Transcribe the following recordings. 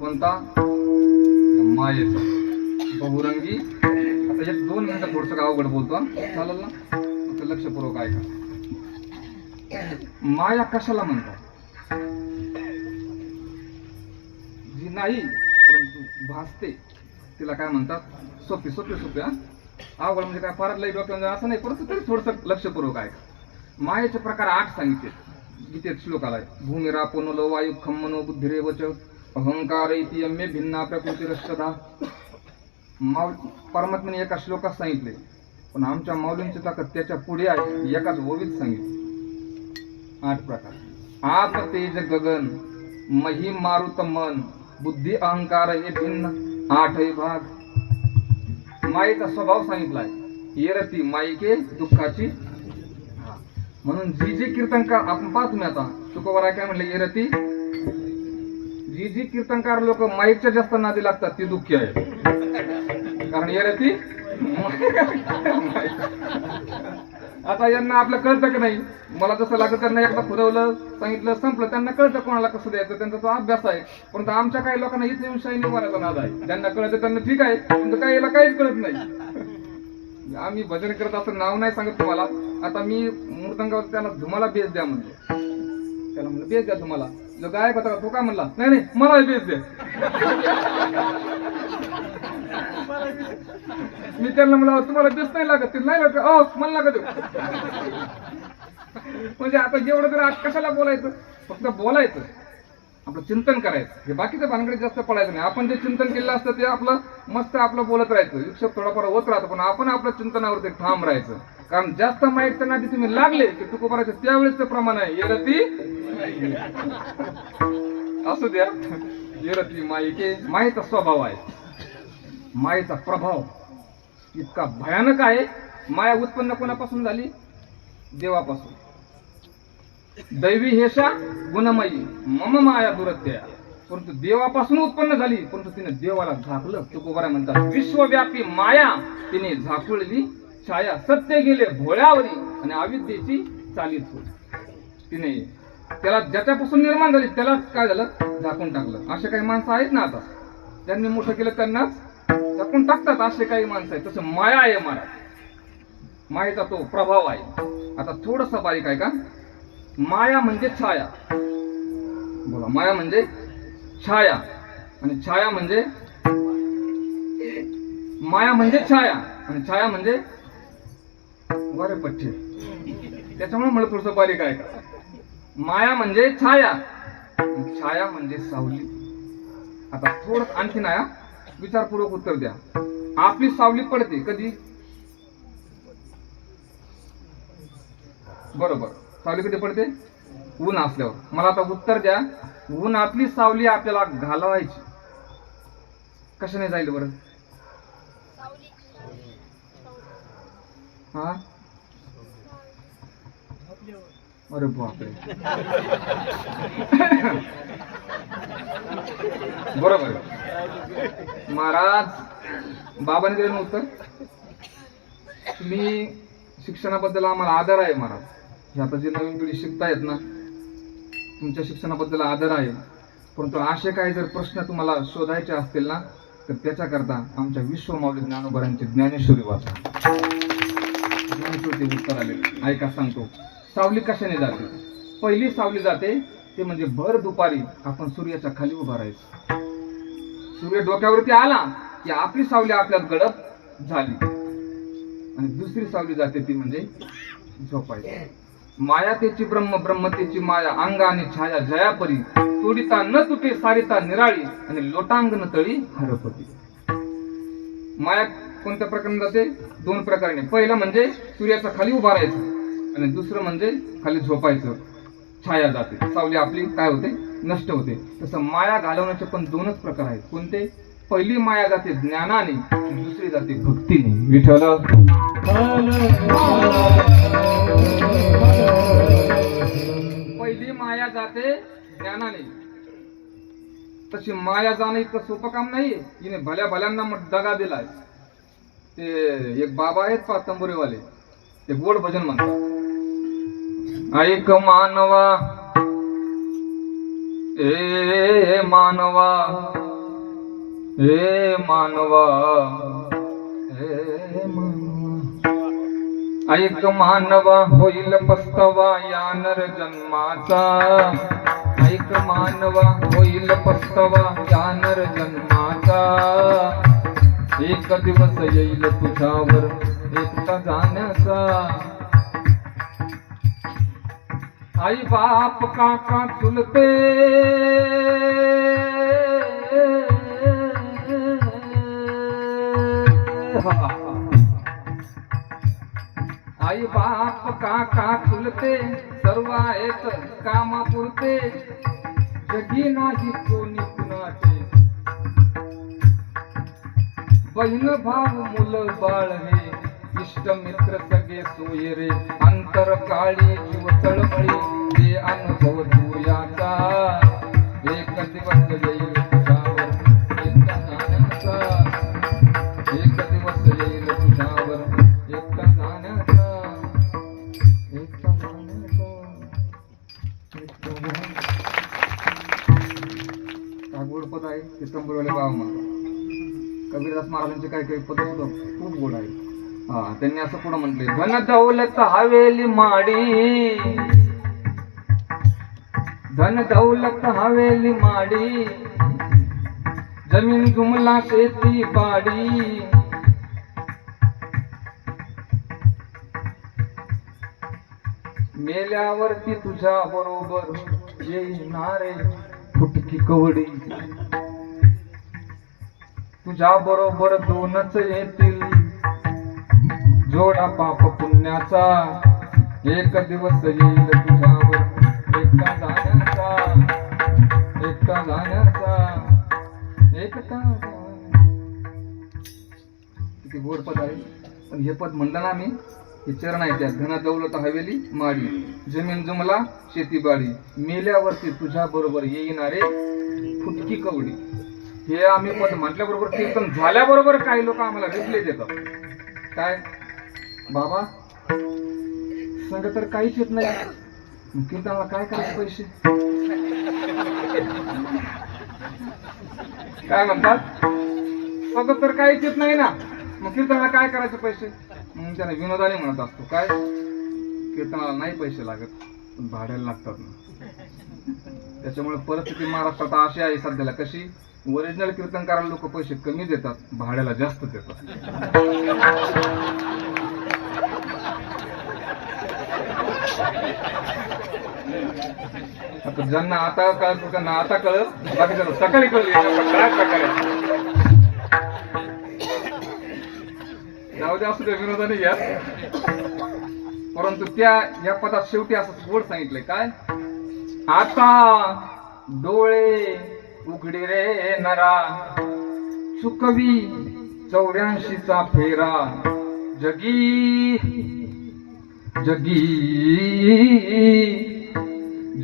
कोणता? मायेचा बहुरंगी आता एक दोन मिनिटं थोडस अवघड बोलतो. चालेल ना? आता लक्षपूर्वक ऐका. माया कशाला म्हणतात जी नाही परंतु भासते तिला काय म्हणतात? सोपी सोपी सोपी हा? अवघड म्हणजे काय? फारच लई डोक्यावर जाणं असं नाही परंतु तरी थोडस लक्षपूर्वक ऐका. मायेचे प्रकार आठ सांगितले गीतेत श्लोकाला भूमिरा भूमी वायू खम्मनो बुद्धिरेवच. अहंकार इति यम्मे भिन्ना प्रकृती माऊ परमात्म्याने एका श्लोकात सांगितले पण आमच्या माऊलींची ताकद त्याच्या पुढे आहे एकाच ओवीत सांगितले. आठ प्रकार. आप तेज गगन मही मारुत मन बुद्धी अहंकार हे भिन्न. आठही भाग. मायेचा स्वभाव सांगितलाय येरती माईके दुःखाची म्हणून जी जी कीर्तनकार आपण पाहतो मी आता तुकोबरा काय म्हणले येरती जी जी कीर्तनकार लोक माईकच्या जास्त नादी लागतात ती दुःखी आहे कारण येरती आता यांना आपलं कळतं की नाही? मला जसं लागतं त्यांना एकदा खुदवलं सांगितलं संपलं. त्यांना कळतं कोणाला कसं द्यायचं त्यांचा तो अभ्यास आहे. परंतु आमच्या काही लोकांना इथे येऊन शाईनी मारायचा नाद आहे. त्यांना कळतं त्यांना ठीक आहे पण काही याला काहीच कळत नाही. आम्ही भजन करत असं नाव नाही सांगत तुम्हाला. आता मी मूर्तंगावर त्याला धुमाला बेस द्या म्हणजे त्याला म्हणलं बेस द्या तुम्हाला. जो गायक होता का, तो काय म्हणला? नाही नाही मला बेस दे. मी त्यांना म्हणला तुम्हाला बेस नाही लागत ते नाही लागत. अहो मला लागत. म्हणजे आता जेवढं तर आज कशाला बोलायचं? फक्त बोलायचं. आपलं चिंतन करायचं. हे बाकीच्या भानगडीत जास्त पडायचं नाही. आपण जे चिंतन केलं असतं ते आपलं मस्त आपलं बोलत राहायचं. युक्षक थोडाफार होत राहतो पण आपण आपल्या चिंतनावरती ठाम राहायचं. कारण जास्त माहीत त्यांना तुम्ही लागले की तुकोबाराचे करायचं त्यावेळेस प्रमाण आहे. येरती असू द्या. येरती माईके मायेचा स्वभाव आहे. मायेचा प्रभाव इतका भयानक आहे. माया उत्पन्न कोणापासून झाली? देवापासून. दैवी हेशा गुणमयी. मम माया दुरत्या. परंतु देवापासून उत्पन्न झाली. परंतु तिने देवाला झाकलं. तुकोबारा म्हणतात विश्वव्यापी माया तिने झाकुळली. छाया सत्य गेले भोळ्यावरी. आणि अविद्येची चालीत होती. तिने त्याला ज्याच्यापासून निर्माण झाली त्यालाच काय झालं? झाकून टाकलं. असे काही माणसं आहेत ना आता. ज्यांनी मोठं केलं त्यांनाच झाकून टाकतात असे काही माणसं आहेत. तसं माया आहे मला. मायेचा तो प्रभाव आहे. आता थोडस बारीक आहे का? माया म्हणजे छाया. बोला माया म्हणजे छाया. आणि छाया म्हणजे माया म्हणजे छाया. आणि छाया म्हणजे वारे पठ्ठे त्याच्यामुळे मला थोडस बारीक आहे का? माया म्हणजे छाया. छाया म्हणजे सावली. आता थोडं आणखी ना विचारपूर्वक उत्तर द्या. आपली सावली पडते कधी? बरोबर. सावली कधी पडते? ऊन असल्यावर. मला आता उत्तर द्या. ऊन आपली सावली आपल्याला घालवायची. कशाने जाईल बरं? हा? अरे बापरे. बरोबर. महाराज बाबाने दिलं उत्तर तुम्ही शिक्षणाबद्दल आम्हाला आदर आहे महाराज. हे आता जे नवीन पिढी शिकतायत ना तुमच्या शिक्षणाबद्दल आदर आहे. परंतु असे काही जर प्रश्न तुम्हाला शोधायचे असतील ना तर त्याच्याकरता आमच्या विश्वमाऊली ज्ञानोबरांची ज्ञानेश्वरी वाचा. ज्ञानेश्वरी उत्तर आले. ऐका सांगतो. सावली कशाने जाते? पहिली सावली जाते ते म्हणजे भर दुपारी आपण सूर्याच्या खाली उभा राहायचं. सूर्य डोक्यावरती आला की आपली सावली आपल्यात गडप झाली. आणि दुसरी सावली जाते ती म्हणजे झोपायची. माया तेची ब्रह्म ब्रह्म त्याची माया अंग आणि छाया जयापरी. तोडिता न तुटे सारिता निराळी आणि लोटांग न तळी हरपती. माया कोणत्या प्रकारे जाते? दोन प्रकारे पहिलं म्हणजे सूर्याचा खाली उभा राहायचं. आणि दुसरं म्हणजे खाली झोपायचं. छाया जाते. सावली आपली काय होते? नष्ट होते. तसं माया घालवण्याचे पण दोनच प्रकार आहेत. कोणते? पहिली माया जाते ज्ञानाने दुसरी जाते भक्तीने. विठ्ठल. पहिली माया जाते ज्ञानाने. तशी माया जाणं इतकं सोपं काम नाही हिने भल्या भल्यांना मग दगा दिलाय. ते एक बाबा आहेत पा तंबुरीवाले. ते गोड भजन म्हणतात. ऐक मानवा ए मानवा हे मानवा हे मानवा. ऐक मानवा होईल पस्तवा या नर जन्माचा. ऐक मानवा होईल पस्तवा या नर जन्माचा. एक दिवस येईल तुझ्यावर एकटा जाण्याचा. आई बाप काका चुलते। आई बाप काका चुलते सर्व आहेत कामापुरते। जगी नाही कोणी कुणाचे। बहीण भाऊ मुलं बाळ हे। इष्ट मित्र सगळे सोयरे अंतर काळी जीव तळमळी. ते अनुभव तू याचा. एक दिवस येईल तुझ्यावर एक दिवस येईल तुझ्यावर एकटा जाण्याचा एकटा आहे ते तंबूरवाले बाबा म्हणतात कबीरदास महाराजांचे काही काही पद सुद्धा खूप गोड आहे. त्यांनी असं पुढे म्हटले धन दौलत हवेली माडी. धन दौलत हवेली माडी. जमीन जुमला शेती बाडी मेल्यावरती तुझ्या बरोबर येणारे फुटकी कवडी. तुझ्या बरोबर दोनच येतील जोडा पाप पुण्याचा. एक दिवस येईल तुझ्यावर. एकटा जाण्याचा. एकटा जाण्याचा. एकटा किती गोड पद आहे. पण हे पद म्हणलं ना मी हे चरण आहे त्यात धन दौलत हवेली माडी जमीन जुमला शेतीबाडी मेल्यावरती तुझ्या बरोबर येणारे फुटकी कवडी. हे आम्ही पद म्हटल्याबरोबर कीर्तन झाल्याबरोबर काही लोक आम्हाला रिप्ले देतात. काय? बाबा संग तर काहीच येत नाही. कीर्तनाला काय करायचे पैसे? काय म्हणतात? संग तर काहीच येत नाही ना. मग कीर्तनाला काय करायचे पैसे? मग त्याने विनोदाने म्हणत असतो काय? कीर्तनाला नाही पैसे लागत पण भाड्याला लागतात ना. त्याच्यामुळे परिस्थिती महाराष्ट्रात अशी आहे सध्याला कशी. ओरिजिनल कीर्तनकाराला लोक पैसे कमी देतात भाड्याला जास्त देतात. ज्यांना आता कळत त्यांना आता कळत बाकी सकाळी कळली. जाऊ द्या असू त्या विनोदाने या परंतु त्या या पदात शेवटी असं गोड सांगितलंय. काय? आता डोळे उघडे रे नरा. चुकवी चौऱ्याऐंशीचा फेरा. जगी जगी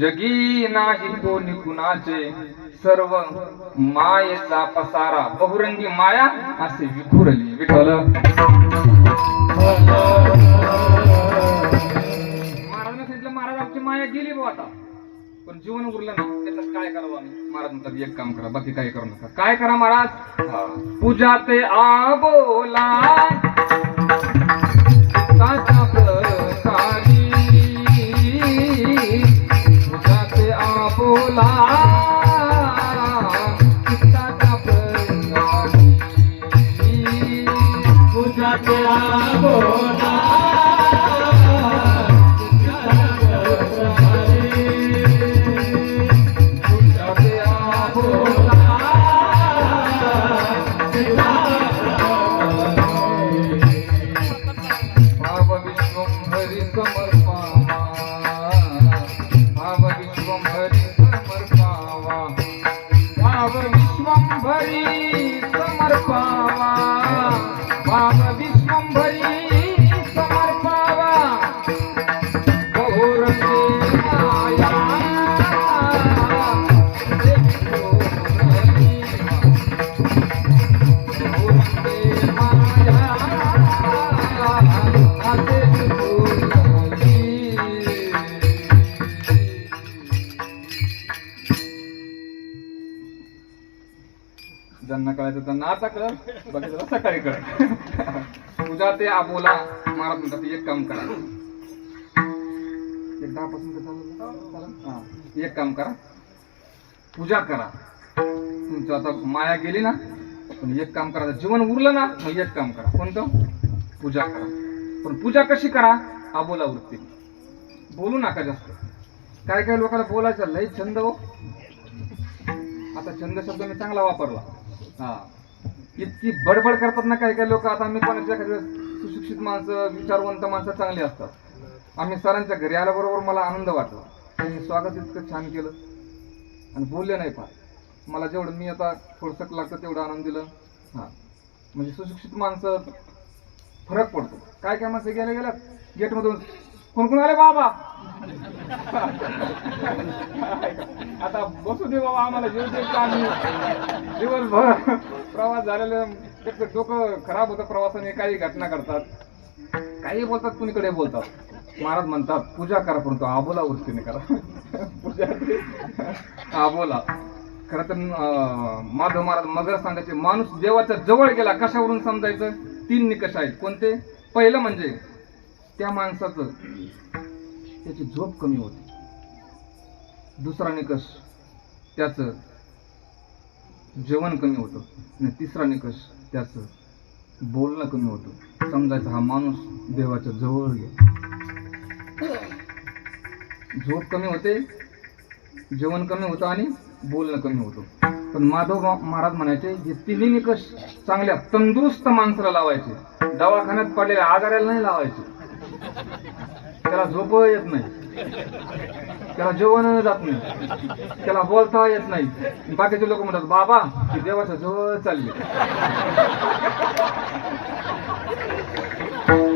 जगी नाही कोणी कुणाचे. सर्व मायेचा पसारा बहुरंगी माया असे विखुरली विठ्ठल. महाराजांना सांगितलं महाराज आमची माया गेली बुवा आता. पण जीवन उरलं नाही. त्याच्यात काय करावं आम्ही? महाराज म्हणतात एक काम करा बाकी काही करू नका. काय करा महाराज? पूजा ते आबोला. ज्यांना कळायचं त्यांना आता कळ. बाकीचं सकाळी कळ. पूजा ते आबोला महाराज म्हणतात एक काम करा. एक दहा हा. एक काम करा. पूजा करा. तुमचं आता माया गेली ना पण एक काम करा. जीवन उरलं ना मग एक काम करा. कोणतं? पूजा करा. पण पूजा कशी करा? आबोला वृत्ती. बोलू नका जास्त. काय काय लोकांना बोलायचं? लय छंद हो. आता छंद शब्द मी चांगला वापरला. हा. इतकी बडबड करतात ना काही काही लोक. आता आम्ही कोणाच्या घरी सुशिक्षित माणसं विचारवंत माणसं चांगली असतात. आम्ही सरांच्या घरी आल्याबरोबर मला आनंद वाटला. त्यांनी स्वागत इतकं छान केलं. आणि बोलले नाही फार. मला जेवढं मी आता थोडंसं लागतं तेवढं आनंद दिलं. हां. म्हणजे सुशिक्षित माणसं फरक पडतो. काय काय माणसं गेल्या गेल्या गेटमधून कोण कोण आले बाबा? आता बसू दे बाबा आम्हाला जेव आम्ही? दिवसभर प्रवास झालेले त्याचं डोकं खराब होतं प्रवासाने काही घटना घडतात. काही बोलतात कुणीकडे बोलतात. महाराज म्हणतात पूजा करा परंतु आबोला वृत्तीने करा. पूजा आबोला. खरं तर माधव महाराज मगर सांगायचे माणूस देवाच्या जवळ गेला कशावरून समजायचं? तीन निकष आहेत. कोणते? पहिलं म्हणजे त्या माणसाचं त्याची झोप कमी होते. दुसरा निकष त्याचं जेवण कमी होतं. आणि तिसरा निकष त्याचं बोलणं कमी होतं. समजायचं हा माणूस देवाच्या जवळ गेला. झोप कमी होते जेवण कमी होतं आणि बोलणं कमी होतं. पण माधव महाराज म्हणायचे हे तिन्ही निकष चांगल्या तंदुरुस्त माणसाला लावायचे. दवाखान्यात पडलेल्या आजाराला नाही लावायचे. त्याला झोप येत नाही. त्याला जेवण जात नाही. त्याला बोलता येत नाही. बाकीचे लोक म्हणतात बाबा ते देवाच्या जवळ चालले.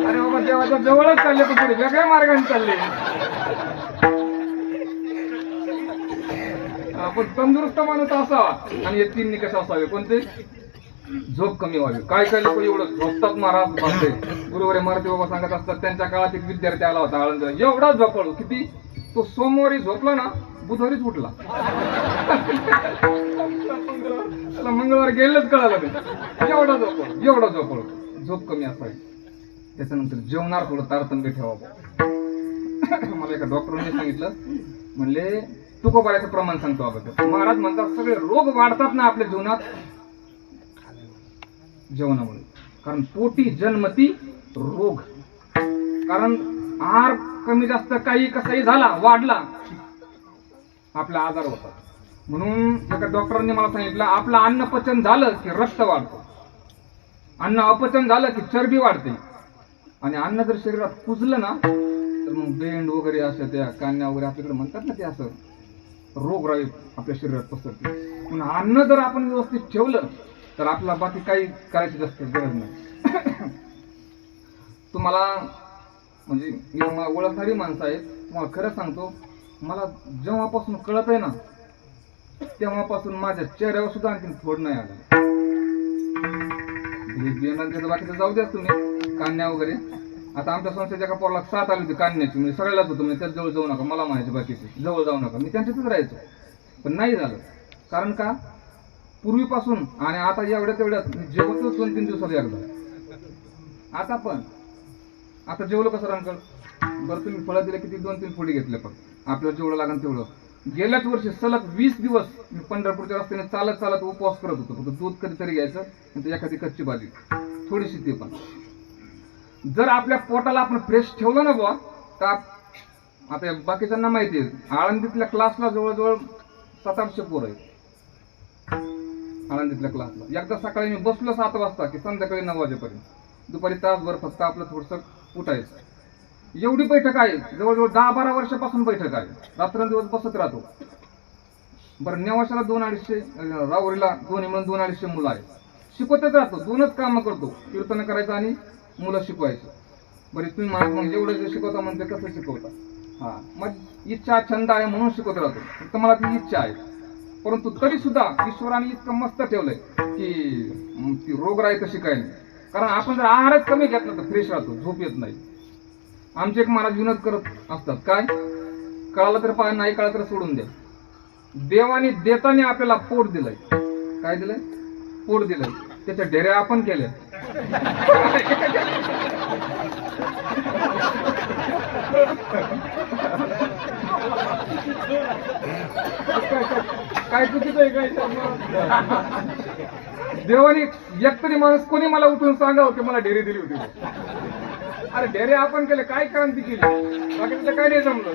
अरे बाबा देवाच्या जवळच चालले पण पुढे. वेगळ्या मार्गाने चालले. आपण तंदुरुस्त माणूस असावा. आणि हे तीन निकष असावे. कोणते? झोप कमी व्हावी. काय काय लोक एवढं झोपतात महाराज बापरे. गुरुवारी मारुती बाबा सांगत असतात त्यांच्या काळात एक विद्यार्थी आला होता आळंद एवढा झोपळू. किती? तो सोमवारी झोपला ना बुधवारीच उठला. त्याला मंगळवार गेलेच कळालं ते. एवढा झोपळ एवढा झोपळ झोप कमी असावी. त्याच्यानंतर जेवणार थोडं तारतम्य ठेवावं. मला एका डॉक्टरांनी सांगितलं म्हणले तुकोबाऱ्याचं प्रमाण सांगतो अगोदर महाराज म्हणतात सगळे रोग वाढतात ना आपल्या जीवनात. जेवणामुळे. कारण पोटी जन्मती रोग. कारण आहार कमी जास्त काही कसाही झाला वाढला आपला आजार होतात म्हणून एका डॉक्टरांनी मला सांगितलं आपलं अन्न पचन झालं की रक्त वाढतो. अन्न अपचन झालं की चरबी वाढते. आणि अन्न जर शरीरात कुजलं ना तर मग बेंड वगैरे अशा त्या कान्या वगैरे आपल्याकडे म्हणतात ना ते असं रोगराई आपल्या शरीरात पसरते. पण अन्न जर आपण व्यवस्थित ठेवलं तर आपल्याला बाकी काही करायची जास्त गरज नाही. तुम्हाला म्हणजे मी ओळखणारी माणसं आहेत. तुम्हाला खरं सांगतो मला जेव्हापासून कळत आहे ना तेव्हापासून माझ्या चेहऱ्यावर सुद्धा आणखी फोड नाही आलं. हे त्याचं बाकीचं जाऊ द्या तुम्ही कान्या वगैरे. आता आमच्या संस्थेच्या एका पोरला सात आली होती कान्याची म्हणजे सगळ्यालाच होतो म्हणजे त्याच जवळ जाऊ नका मला म्हणायचे बाकीचे जवळ जाऊ नका. मी त्यांच्यातच राहायचो. पण नाही झालं. कारण का? पूर्वीपासून आणि आता एवढ्या तेवढ्यात जेवतच दोन तीन दिवसात एकदा. आता पण आता जेवलं कसं रांकळ बरं तुम्ही फळं दिले किती? दोन तीन फोडी घेतले पण. आपल्याला जेवढं लागेल तेवढं. गेल्याच वर्षी सलग वीस दिवस मी पंढरपूरच्या रस्त्याने चालत चालत उपवास करत होतो. फक्त दूध कधीतरी घ्यायचं आणि ते एखादी कच्ची भाजी. थोडीशी ती पण. जर आपल्या पोटाला आपण फ्रेश ठेवलं ना बुवा तर आता बाकीच्यांना माहिती आहे. आळंदीतल्या क्लासला जवळजवळ सात आठशे पोरं आहेत. आळंदीतल्या क्लासला एकदा सकाळी मी बसलो सात वाजता की संध्याकाळी नऊ वाजेपर्यंत. दुपारी तासभर फक्त आपलं थोडंसं उठायचं. एवढी बैठक आहे. जवळजवळ दहा बारा वर्षापासून बैठक आहे. रात्रंदिवस बसत राहतो. बरं नेवाशाला दोन अडीचशे रावरीला राहुरीला दोन्ही म्हणून दोन अडीचशे मुलं आहेत. शिकवतच राहतो. दोनच कामं करतो. कीर्तन करायचं आणि मुलं शिकवायचं. बरे तुम्ही मला मग जेवढं शिकवता म्हणते कसं शिकवता. हा. मग इच्छा छंद आहे म्हणून शिकवत राहतो. फक्त मला ती इच्छा आहे. परंतु तरी सुद्धा ईश्वराने इतकं मस्त ठेवलंय की ती रोगराई कशी काय नाही. कारण आपण जर आहारच कमी घेतला तर फ्रेश राहतो झोप येत नाही. आमचे एक महाराज विनोद करत असतात काय? कळालं तर पहा नाही कळालं तर सोडून द्या. देवाने देताने आपल्याला पोट दिलंय. काय दिलंय? पोट दिलंय. त्याच्या डेऱ्या आपण केल्या. काय काय चुकीचं आहे काय? देवाने एक तरी माणूस कोणी मला उठून सांगावं की मला डेरी दिली होती? अरे डेअरी आपण केले काय क्रांती केली? बाकीचं काय नाही जमलं.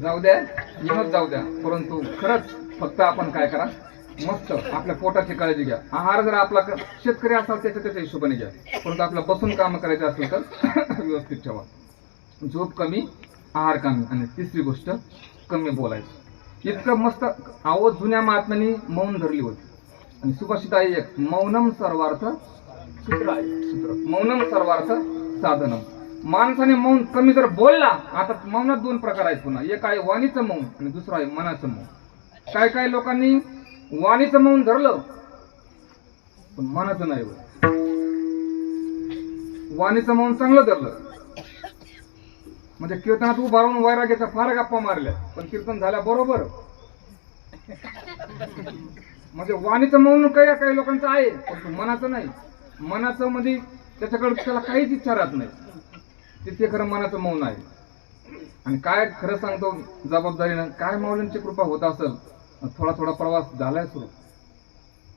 जाऊ द्या येणच जाऊ द्या. परंतु खरंच फक्त आपण काय करा मस्त आपल्या पोटाची काळजी घ्या. आहार जर आपला शेतकरी असाल त्याच्या त्याच्या हिशोबाने घ्या. परंतु आपलं बसून काम करायचं असेल तर व्यवस्थित ठेवा. झोप कमी आहार कमी. आणि तिसरी गोष्ट कमी बोलायचं. इतकं मस्त आवत जुन्या महात्म्यांनी मौन धरली होती. आणि सुभाषित आहे एक मौनम सर्वार्थ सूत्र आहे. सूत्र. मौनम सर्वार्थ साधनम. माणसाने मौन कमी जर बोलला आता मौनात दोन प्रकार आहेत पुन्हा. एक आहे वाणीचं मौन आणि दुसरं आहे मनाचं मौन. काय काय लोकांनी वाणीचं मौन धरलं पण मनाचं नाही वाणीचं मौन चांगलं धरलं. म्हणजे कीर्तनात उभा राहून वैराग्याचा फार गप्पा मारल्या पण कीर्तन झाल्या बरोबर. म्हणजे वाणीचं मौन काही काही लोकांचं आहे परंतु मनाचं नाही. मनाचं म्हणजे त्याच्याकडे त्याला काहीच इच्छा राहत नाही. तिथे खरं मनाचं मौन आहे. आणि काय खरं सांगतो जबाबदारीनं काय माऊलींची कृपा होत असेल थोडा थोडा प्रवास झालाय सुरू.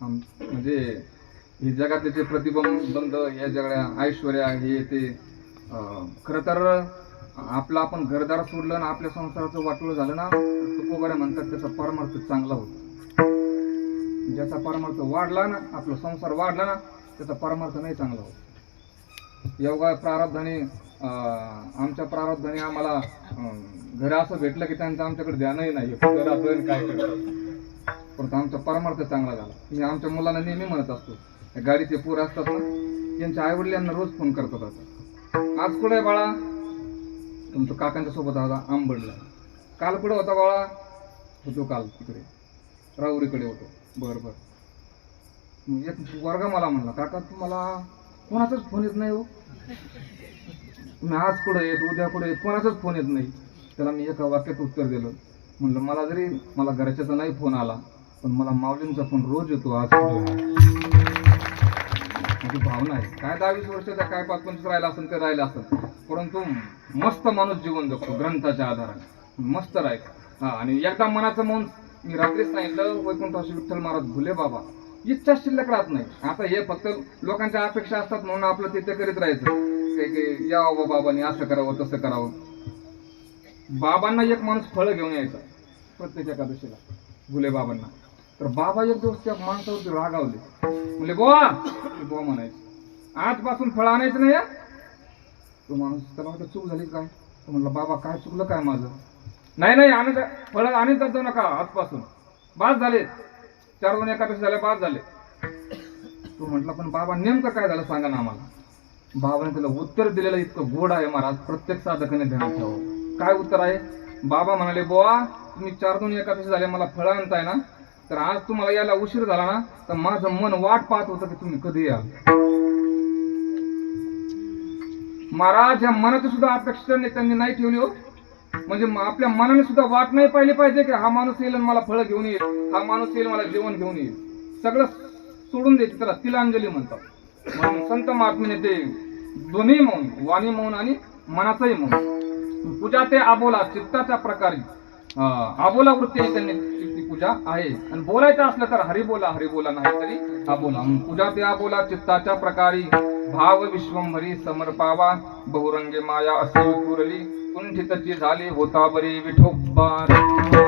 आम- म्हणजे हे जगातले जे प्रतिबंध या जगड्या ऐश्वर्या हे ते खरं तर आपलं आपण घरदार सोडलं आणि आपल्या संसाराचं वाटोळ झालं ना तुकोबारे म्हणतात त्याचा परमार्थ चांगला होतो. ज्याचा परमार्थ वाढला ना आपला संसार वाढला ना त्याचा परमार्थ नाही चांगला होत. योगा प्रारब्धाने आमच्या प्रारब्धाने आम्हाला घरी असं भेटलं की त्यांचं आमच्याकडे ध्यानही नाही. काय करतात परंतु आमचा परमार्थ चांगला झाला. मी आमच्या मुलांना नेहमी म्हणत असतो गाडीचे पूर असतात ना त्यांच्या आई वडिलांना रोज फोन करतात आता. आज कुठे बाळा? तुमच्या काकांच्या सोबत आता आंबडला. काल कुठे होता बाळा? होतो काल तिकडे राहुरीकडे होतो. बरं बरं. मग एक वर्ग मला म्हणला काका तुम्हाला कोणाचाच फोन येत नाही हो. तुम्ही आज कुठे येत उद्या कुठे येत कोणाचाच फोन येत नाही. त्याला मी एका वाक्यात उत्तर दिलं. म्हणलं मला जरी मला घरच्याचा नाही फोन आला पण मला माऊलींचा फोन रोज येतो आज. माझी भावना आहे. काय दहा वीस वर्षाचा काय पाच पंचवीस राहिला असेल ते राहिलं असेल. परंतु मस्त माणूस जीवन जगतो ग्रंथाच्या आधाराने. मस्त राहायचं. हा आणि एकदा मनाचं मन मी रात्रीच सांगितलं वैकुंठाशी विठ्ठल महाराज भुले बाबा. इच्छा शिल्लक राहत नाही. आता हे फक्त लोकांच्या अपेक्षा असतात म्हणून आपलं तिथे करीत राहायचं. काही काही यावं बाबांनी असं करावं तसं करावं. बाबांना एक माणूस फळं घेऊन यायचा प्रत्येक एकादशीला भुले बाबांना. तर बाबा एक दिवस त्या माणसावरती रागावले. म्हणले बोवा बोवा म्हणायचं आजपासून फळ आणायचं नाही तो माणूस त्याला म्हटलं चूक झाली काय म्हणलं बाबा काय चुकलं काय माझं? नाही नाही आणत फळ आणत जाऊ नका आजपासून. बाद झाले. चार दोन एकादशी झाले बाद झाले. तू म्हटला पण बाबा नेमकं काय झालं सांगा ना आम्हाला. बाबाने त्याला उत्तर दिलेलं इतकं गोड आहे महाराज. प्रत्येक साधकाने ध्यान ठेवावं. काय उत्तर आहे? बाबा म्हणाले बुवा तुम्ही चार दोन एकादशी झाले मला फळ आणताय ना तर आज तुम्हाला यायला उशीर झाला ना तर माझं मन वाट पाहत होतं की तुम्ही कधी याल. महाराज या मनाची सुद्धा अपेक्षा त्यांनी- त्यांनी नाही ठेवली हो. म्हणजे आपल्या मनाने सुद्धा वाट नाही पाहिली पाहिजे की हा माणूस येईल आणि मला फळं घेऊन येईल. हा माणूस येईल मला जेवण घेऊन येईल. सगळं सोडून द्यायचं त्याला तिलांजली म्हणतात. म्हणून संत महात्म्याने ते दोन्ही मौन वाणी मौन आणि मनाचंही मौन. पूजा ते आबोला चित्ताच्या प्रकारे. आबोला वृत्ती आहे त्यांनी ती- पूजा आहे. आणि बोलायचं असलं तर हरी बोला हरी बोला नाही तरी आबोला पूजा ते आबोला चित्ताच्या प्रकारे. भाव विश्वंभरी समर्पावा बहुरंगे माया असे कुंठित जी झाली होता बरी विठोबा